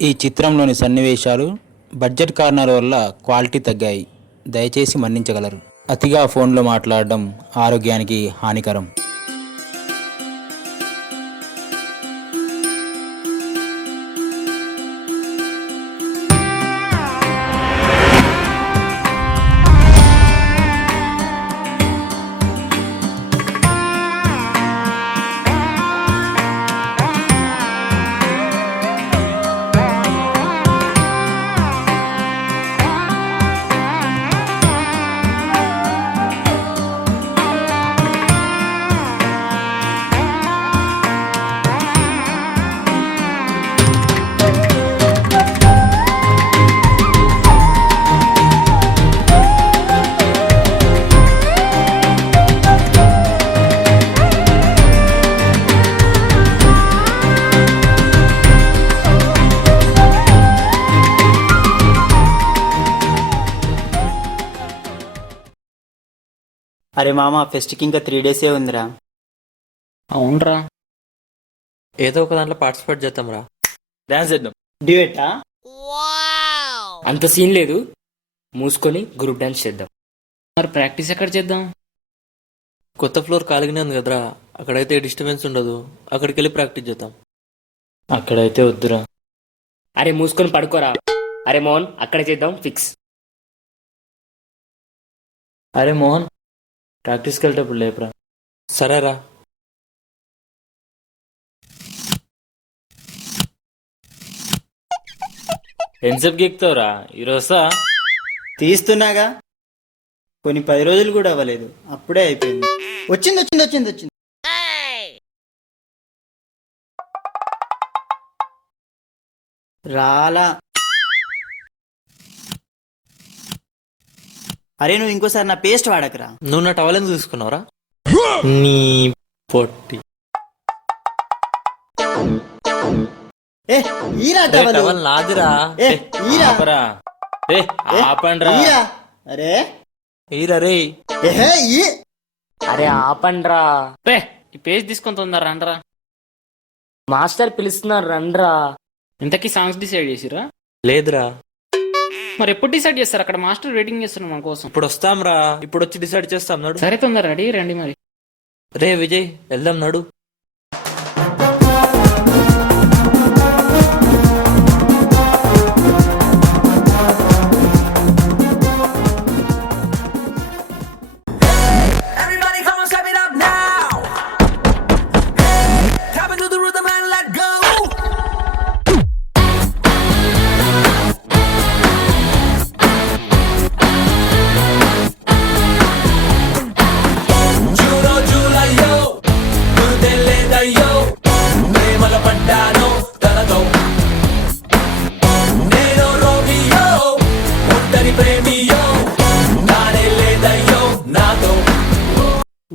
ఈ చిత్రంలోని సన్నివేశాలు బడ్జెట్ కారణాల వల్ల క్వాలిటీ తగ్గాయి. దయచేసి మన్నించగలరు. అతిగా ఫోన్లో మాట్లాడడం ఆరోగ్యానికి హానికరం. అరే మామ, ఫెస్ట్కి ఇంకా 3 డేసే ఉందిరా. అవునరా, ఏదో ఒక దాంట్లో పార్టిసిపేట్ చేద్దాం రా. డాన్స్ చేద్దాం. డ్యూయెట్టా? అంత సీన్ లేదు, మూసుకొని గ్రూప్ డాన్స్ చేద్దాం. మరి ప్రాక్టీస్ ఎక్కడ చేద్దాం? కొత్త ఫ్లోర్ ఖాళీగానే ఉంది కదరా, అక్కడైతే డిస్టర్బెన్స్ ఉండదు. అక్కడికి వెళ్ళి ప్రాక్టీస్ చేద్దాం. అక్కడైతే వద్దురా. అరే మూసుకొని పడుకోరా. అరే మోహన్, అక్కడే చేద్దాం ఫిక్స్. అరే మోహన్, ప్రాక్టీస్కి వెళ్ళేటప్పుడు లేపురా. సరేరా. ఎంతసేపు గీక్తావురా ఈరోజా? తీస్తున్నాగా, కొన్ని 10 రోజులు కూడా అవ్వలేదు, అప్పుడే అయిపోయింది. వచ్చింది వచ్చింది వచ్చింది వచ్చింది. రాలా. అరే నువ్వు ఇంకోసారి నా పేస్ట్ వాడకరా. నువ్వు నా టవల్ ఎందుకు తీసుకున్నావురా? నీ పొట్టి. ఏ ఈరా టవలు. టవల్ నాదిరా. ఏ ఈరా. ఆపరా. ఏ ఆపండ్రా. ఈరా. అరే ఈరా రే. ఏహే ఈ. అరే ఆపండ్రా. రే ఈ పేజ్ తీసుకొని తొందర రండ్రా. మాస్టర్ పిలుస్తున్నారు రండ్రా. ఇంతకీ సాంగ్స్ డిసైడ్ చేసిరా? లేదురా. మరి ఎప్పుడు డిసైడ్ చేస్తారు? అక్కడ మాస్టర్ వెయిటింగ్ చేస్తున్నారు మన కోసం. ఇప్పుడు వస్తాం రా, ఇప్పుడు వచ్చి డిసైడ్ చేస్తాం. నడు. సరే తొందర రెడీ రండి మరి. రే విజయ్, వెళ్దాం నడు.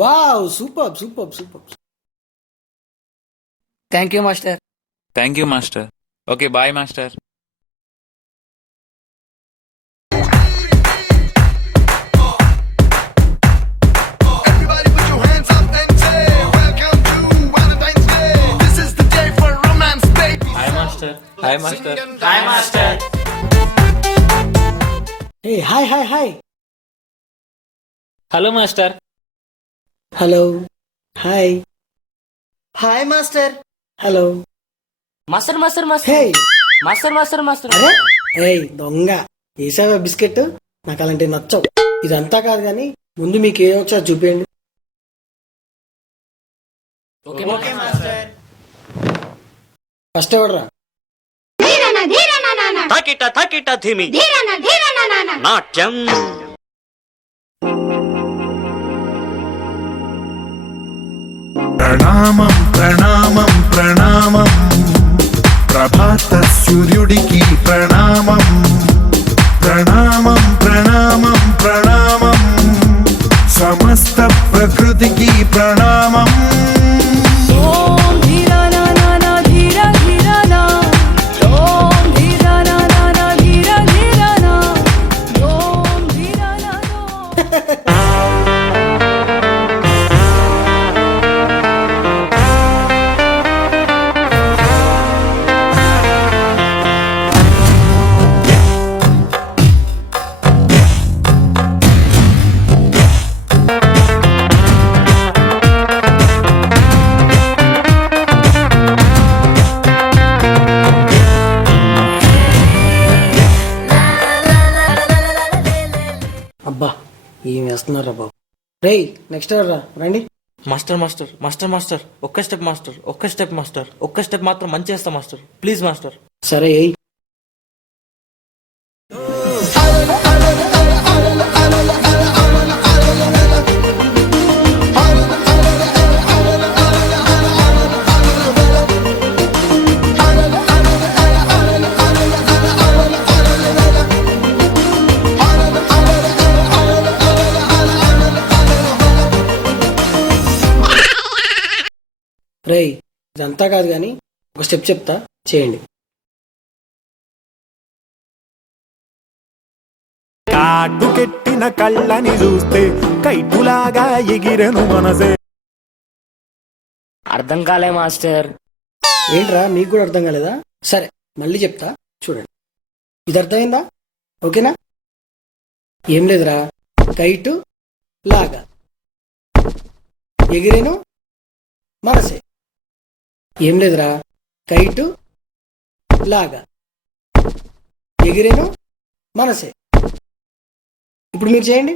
Wow, super super super. Thank you master. Thank you master. Okay bye master. Everybody put your hands up and say welcome to Valentine's Day. This is the day for romance, baby. Hi master. Hi master. Hi master. A hi hi hi. Hello master. Hello hi. Hi master. Hello master master hey. Master master master master. అరే ఏయ్ దొంగ, వేసావా biscuit? నాకు అలాంటివి నచ్చవు. ఇదంతా కాదు కానీ ముందు మీకు ఏం వచ్చా చూపించండి. Okay master. ఫస్ట్ ఎవడరా? థకిట థకిట ధిమి నాట్యం. ప్రణామం ప్రణామం ప్రణామం, ప్రభాత సూర్యుడికి ప్రణామం. ప్రణామం ప్రణామం ప్రణామం, సమస్త ప్రకృతికి ప్రణామం. ఏం వేస్తున్నారా బాబు. రేయ్ నెక్స్ట్ ఎవరు రా, రండి. మాస్టర్ మాస్టర్ మాస్టర్ మాస్టర్ ఒక్క స్టెప్ మాస్టర్, ఒక్క స్టెప్ మాస్టర్, ఒక్క స్టెప్ మాత్రం మంచి చేస్తా మాస్టర్, ప్లీజ్ మాస్టర్. సరే ఏయ్. రేయ్ ఇదంతా కాదు కానీ ఒక స్టెప్ చెప్తా, చేయండి. కాటుకెట్టిన కళ్ళని చూస్తే కైటులాగా ఎగిరెను మనసే. అర్థం కాలే మాస్టర్. ఏంట్రా మీకు కూడా అర్థం కాలేదా? సరే మళ్ళీ చెప్తా చూడండి. ఇది అర్థమైందా? ఓకేనా? ఏం లేదురా, కైటు లాగా ఎగిరేను మనసే. ఏం లేదురా, కైటు లాగా ఎగిరేను మనసే. ఇప్పుడు మీరు చేయండి.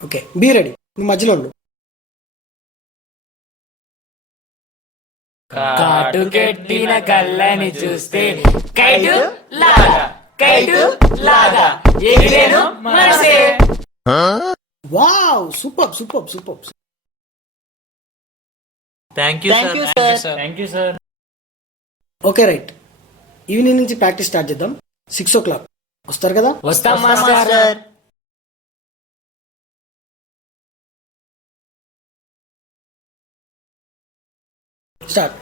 Okay be ready. నువ్వు మధ్యలో ఉండు. కాటుకెట్టిన కళ్ళని చూస్తే కైటు లాగా, కైటు లాగా ఎగిరేను మనసే. Wow super super super. Thank you sir. Thank you sir. Okay right. Evening నుంచి ప్రాక్టీస్ స్టార్ట్ చేద్దాం. 6 o'clock వస్తారు కదా? వస్తాం master. Start.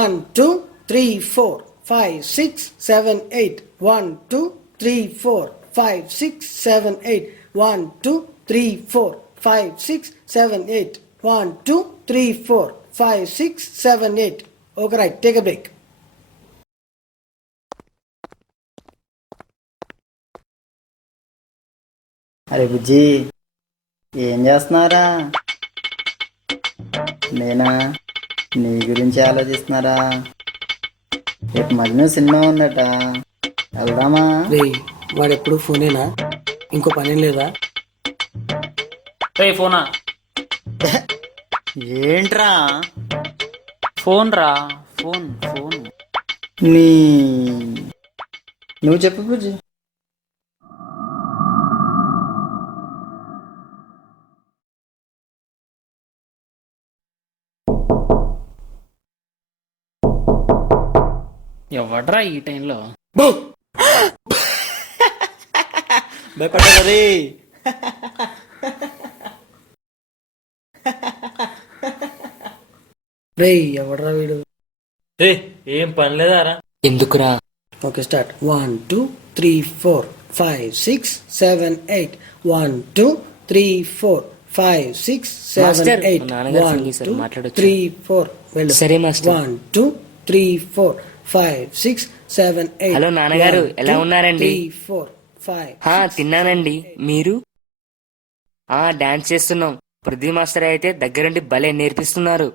1 2 3 4 5 6 7 8 1 2 3 4 5 6 7 8 1 2 3 4 5 6 7 8 1 2 3 4 5 6 7 8. Okay right, take a break. అరే బుజ్జి, ఏం చేస్తున్నారా? నేనా నీ గురించి ఆలోచిస్తున్నారా? రేపు మధ్యలో సినిమా ఉందట, వెళ్దామా? రే వాడు ఎప్పుడు ఫోనేనా? ఇంకో పని లేదా? ఫోనా? ఏంట్రా ఫోన్ రా, ఫోన్ ఫోన్. నీ నువ్వు చెప్పు బుజ్జి. ఎవడ్రా ఈ టైంలో? భయపడ్డా. రే ఎవడరా వీడు? రే ఏం పని లేదారా? ఎందుకురా? Okay start. 1 2 3 4 5 6 7 8 1 2 3 4 5 6 7 మాస్టర్, 8 మా నాన్నగారు 1 ఫోన్ చేశారు, 2 మాట్లాడొచ్చు. 3 4 వెళ్ళు. సరే మాస్టర్. 1 2 3 4 5 6 7 8. హలో నాన్నగారు, 1 ఎలా 2 ఉన్నారండి? 3 4 5. తిన్నానండి. మీరు? డాన్స్ చేస్తున్నాం. పృథ్వీ మాస్టర్ అయితే దగ్గరుండి భలే నేర్పిస్తున్నారు.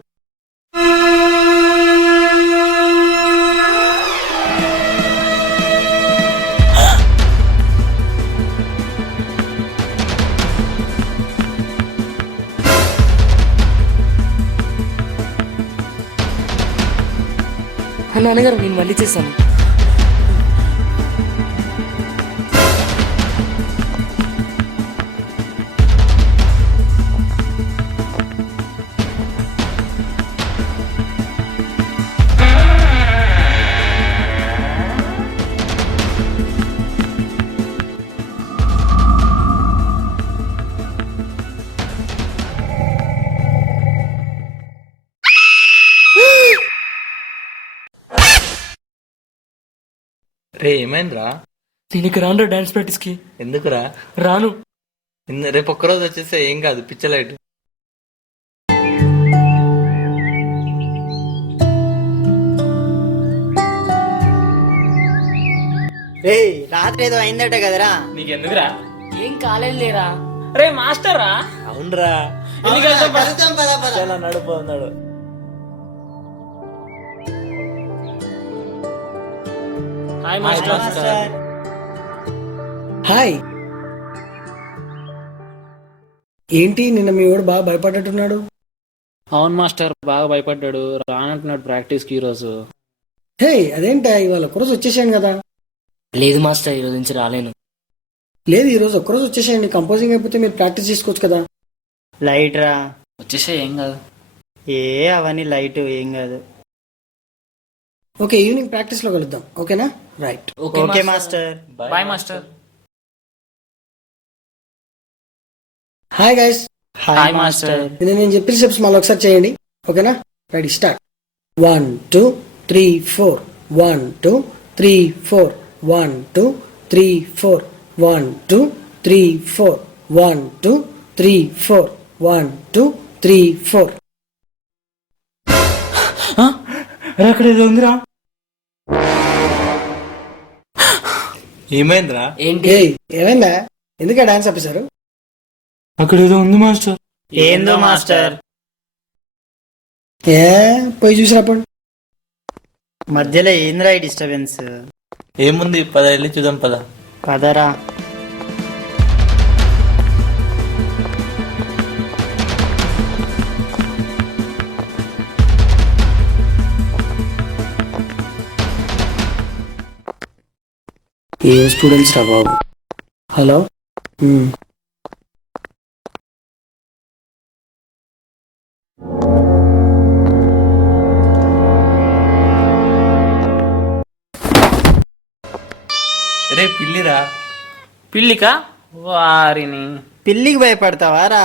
నాన్నగారు నేను మళ్ళీ చేశాను. రే ఏమైందిరా? నేను ఇక రాను డాన్స్ ప్రాక్టీస్ కి. ఎందుకురా? రాను. రేపు ఒక్కరోజు వచ్చేస్తే ఏం కాదు, పిచ్చలైట్. రే రాత్రి ఏదో అయిందట కదరా? నీకెందుకురా? ఏం కాలేదు లేరా. రే మాస్టర్ రా. అవునరా, చాలా నడుపున్నాడు. Hi master. హాయ్. ఏంటి నిన్న మీ వాడు బాగా భయపడ్డట్టున్నాడు? అవును మాస్టర్, బాగా భయపడ్డాడు, రానంటున్నాడు ప్రాక్టీస్కి ఈరోజు. హే అదేంటా, ఇవాళ ఒక్కరోజు వచ్చేసాను కదా. లేదు మాస్టర్, ఈరోజు నుంచి రాలేను. లేదు ఈరోజు ఒక్కరోజు వచ్చేసేయండి, కంపోజింగ్ అయిపోతే మీరు ప్రాక్టీస్ చేసుకోవచ్చు కదా. లైట్ రా. వచ్చేసే, ఏం కాదు. అవన్నీ లైట్ ఏం కాదు. ఓకే, ఈవినింగ్ ప్రాక్టీస్లో కలుద్దాం, ఓకేనా? Right. Okay master. Bye master. Hi guys. Hi master. నేను చెప్పిన స్టెప్స్ మళ్ళీ ఒకసారి చేయండి, ఓకేనా? Ready, start. 1 2 3 4 1 2 3 4 1 2 3 4 1 2 3 4 1 2 3 4 1 2 3 4. అక్కడ ఏదో ఉందిరా. ఏమైందిరా? ఏంటి? ఏయ్ ఏమైందా? ఎందుకా డాన్స్ ఆపేశారు? అక్కడ ఏదో ఉంది మాస్టర్. ఏందో మాస్టర్? ఏ పోయి చూసినప్పుడు మధ్యలో ఏంద్రా ఈ డిస్టర్బెన్స్? ఏముంది, పద వెళ్ళి చూద్దాం, పద. పదరా. ఏ స్టూడెంట్స్ రా బాబు. హలో. రే పిల్లిరా. పిల్లికా? వారిని. పిల్లికి భయపడతావా రా?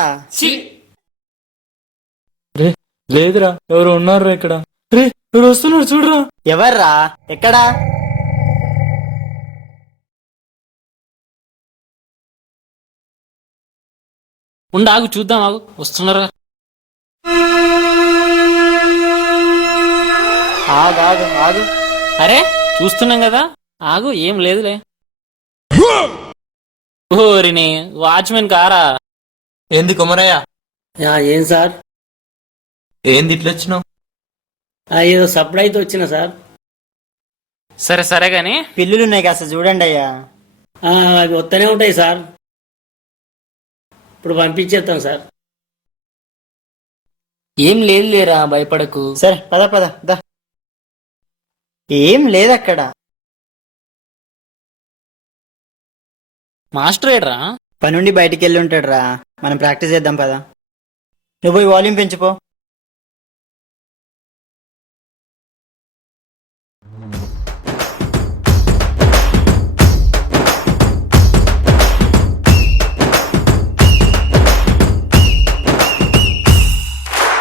రే లేదురా, ఎవరు ఉన్నారు ఇక్కడ. రే ఎవరు వస్తున్నారు చూడరా. ఎవర్రా? ఎక్కడా? ఆగు చూద్దాం, ఆగు వస్తున్నారా. ఆగు ఆగు ఆగు. అరే చూస్తున్నాం కదా, ఆగు, ఏం లేదులే. ఓరిని, వాచ్మెన్ కారా? ఏంది కుమరయ్య? ఏం సార్? ఏంది ఇట్లా వచ్చినావు? ఏదో సప్లై అయితే వచ్చిన సార్. సరే సరే గాని పిల్లులు ఉన్నాయి కాస్త చూడండి అయ్యా. అవి వస్తూనే ఉంటాయి సార్, ఇప్పుడు పంపించేస్తాం సార్. ఏం లేదు లేరా, భయపడకు. సరే పద పద దా. ఏం లేదక్కడ. మాస్టర్ ఏడ్రా? పనుండి బయటికి వెళ్ళి ఉంటాడు రా. మనం ప్రాక్టీస్ చేద్దాం పద. నువ్వు పోయి వాల్యూమ్ పెంచుకో.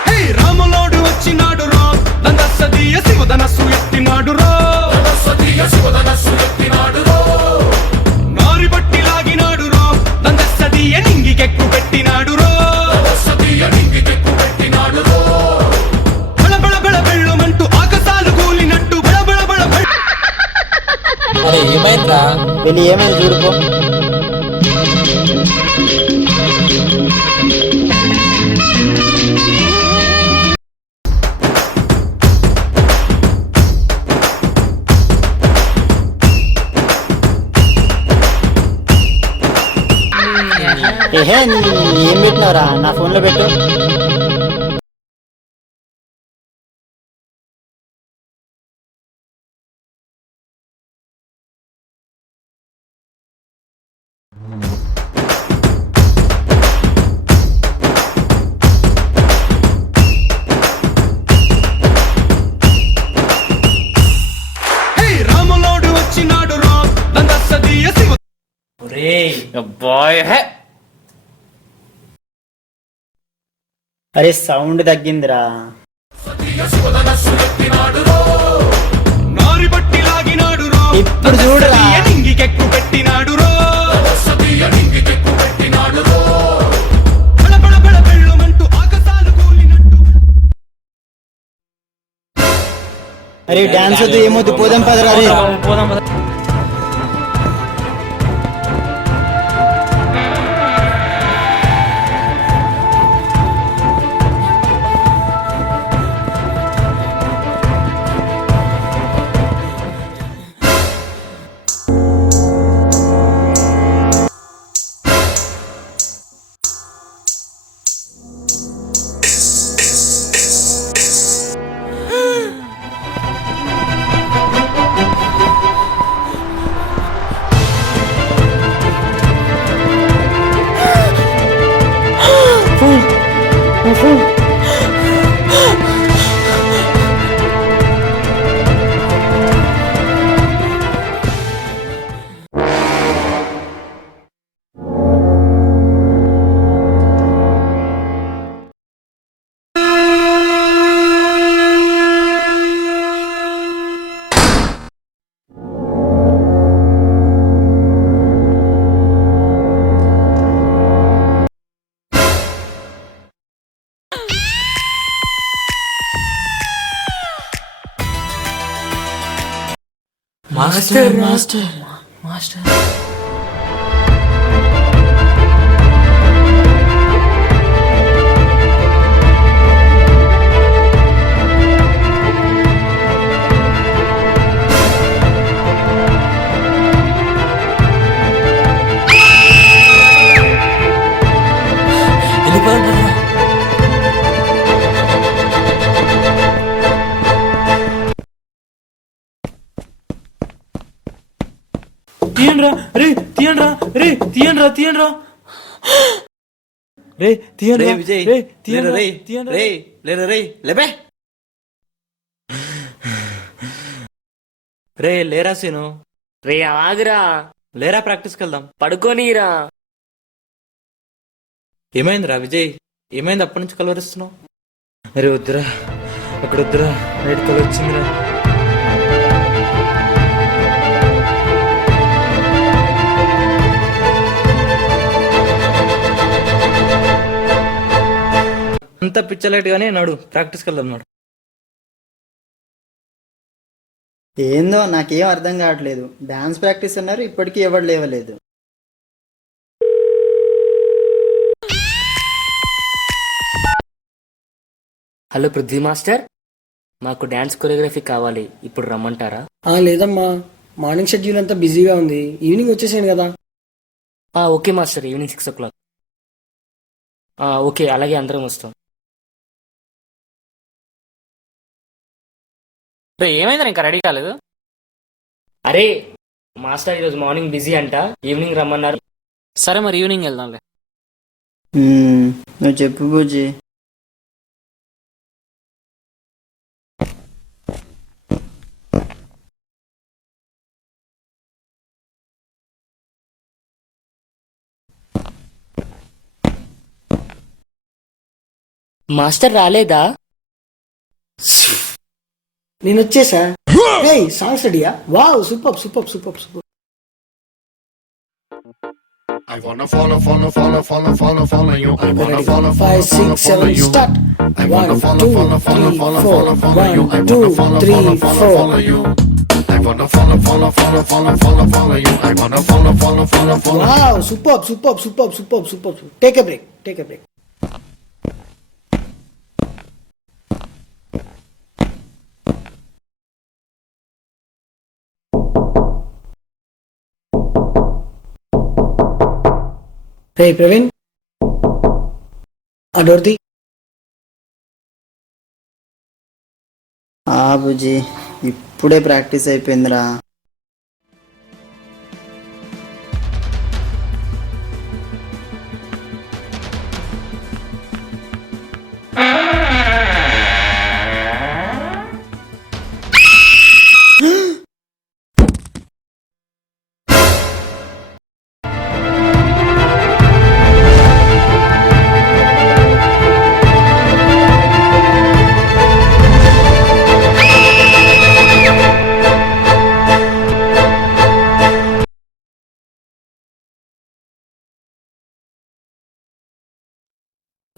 హే రాములోడు వచ్చినాడు రో దందసదీయ శివధనస్సు ఎత్తినాడు రో నారి బట్టి లాగినాడు రో దందసదీయ నింగికెక్కు పెట్టినాడు రో బళ బళ బళ బెళ్ళుమంటూ ఆకాశాలు కూలినట్టు బళ బళ బళ బళ. అరే ఏమైందిరా? వెళ్ళి ఏమైంది చూడుకో. ఏహే ఏం పెట్టినావురా? నా ఫోన్లో పెట్టు. హే రాములోడు వచ్చినాడు రో దందసదీయ శివ. బాయ్ హే. అరే సౌండ్ తగ్గిందిరా. నారి బట్టి లాగినాడు రో ఇప్పుడు చూడురా. నింగికెక్కు పెట్టినాడు రో బళ బళ బళ బెళ్ళుమంటూ ఆకాశాలు కూలినట్టు. అరే డాన్స్ వద్దు ఏమొద్దు, పోదాం పదరా. రే పోదాం పద. మాస్టర్ మాస్టర్ మాస్టర్ తీయండ్రా రే తీయండ్రా రే తీయండ్రా తీయండ్రా రే తీయండ్రా విజయ్ రే తీయండ్రా రే తీయండ్రా రే లేరా రే లేబే రే లేరా సీను రే ఆగురా, లేరా ప్రాక్టీస్కి వెళ్దాం. పడుకోనీరా. ఏమైందిరా విజయ్, ఏమైంది అప్పటి నుంచి కలవరిస్తున్నావు? అరే వద్దురా, అక్కడ వద్దురా, నైట్ కలర్ వచ్చిందిరా. అంత పిచ్చలైట్ గానే నాడు ప్రాక్టీస్కి వెళ్దాం నాడు. ఏందో నాకేం అర్థం కావట్లేదు. డాన్స్ ప్రాక్టీస్ అన్నారు, ఇప్పటికీ ఎవరు లేవలేదు. హలో పృథ్వీ మాస్టర్, మాకు డాన్స్ కొరియోగ్రఫీ కావాలి, ఇప్పుడు రమ్మంటారా? లేదమ్మా, మార్నింగ్ షెడ్యూల్ అంతా బిజీగా ఉంది, ఈవినింగ్ వచ్చేసాను కదా. Okay master, evening 6 o'clock. Okay, అలాగే అందరం వస్తాం. ఏమైంది ఇంకా రెడీ కాలేదు? అరే మాస్టర్ ఈరోజు మార్నింగ్ బిజీ అంట, ఈవినింగ్ రమ్మన్నారు. సరే మరి ఈవినింగ్ వెళ్దాంలే. నువ్వు చెప్పు బుజ్జి. మాస్టర్ రాలేదా? నేను వచ్చేసా. సాంగ్స్ రెడీయా? Wow, super super super super. I wanna follow you. I wanna follow 5, 6, 7 start. 1, 2, 3, 4. 1, 2, 3, 4. you. I wanna follow you. I wanna follow. Wow, superb superb superb superb superb. Take a break, take a break. Hey Praveen, Adorti. బుజ్జి, ఇప్పుడే practice అయిపోయిందిరా.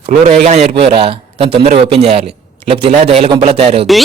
Floor వేయగానే సరిపోయారా, దాన్ని తొందరగా open చేయాలి, లేకపోతే ఇలా దయల కొంపలా తయారవుతుంది.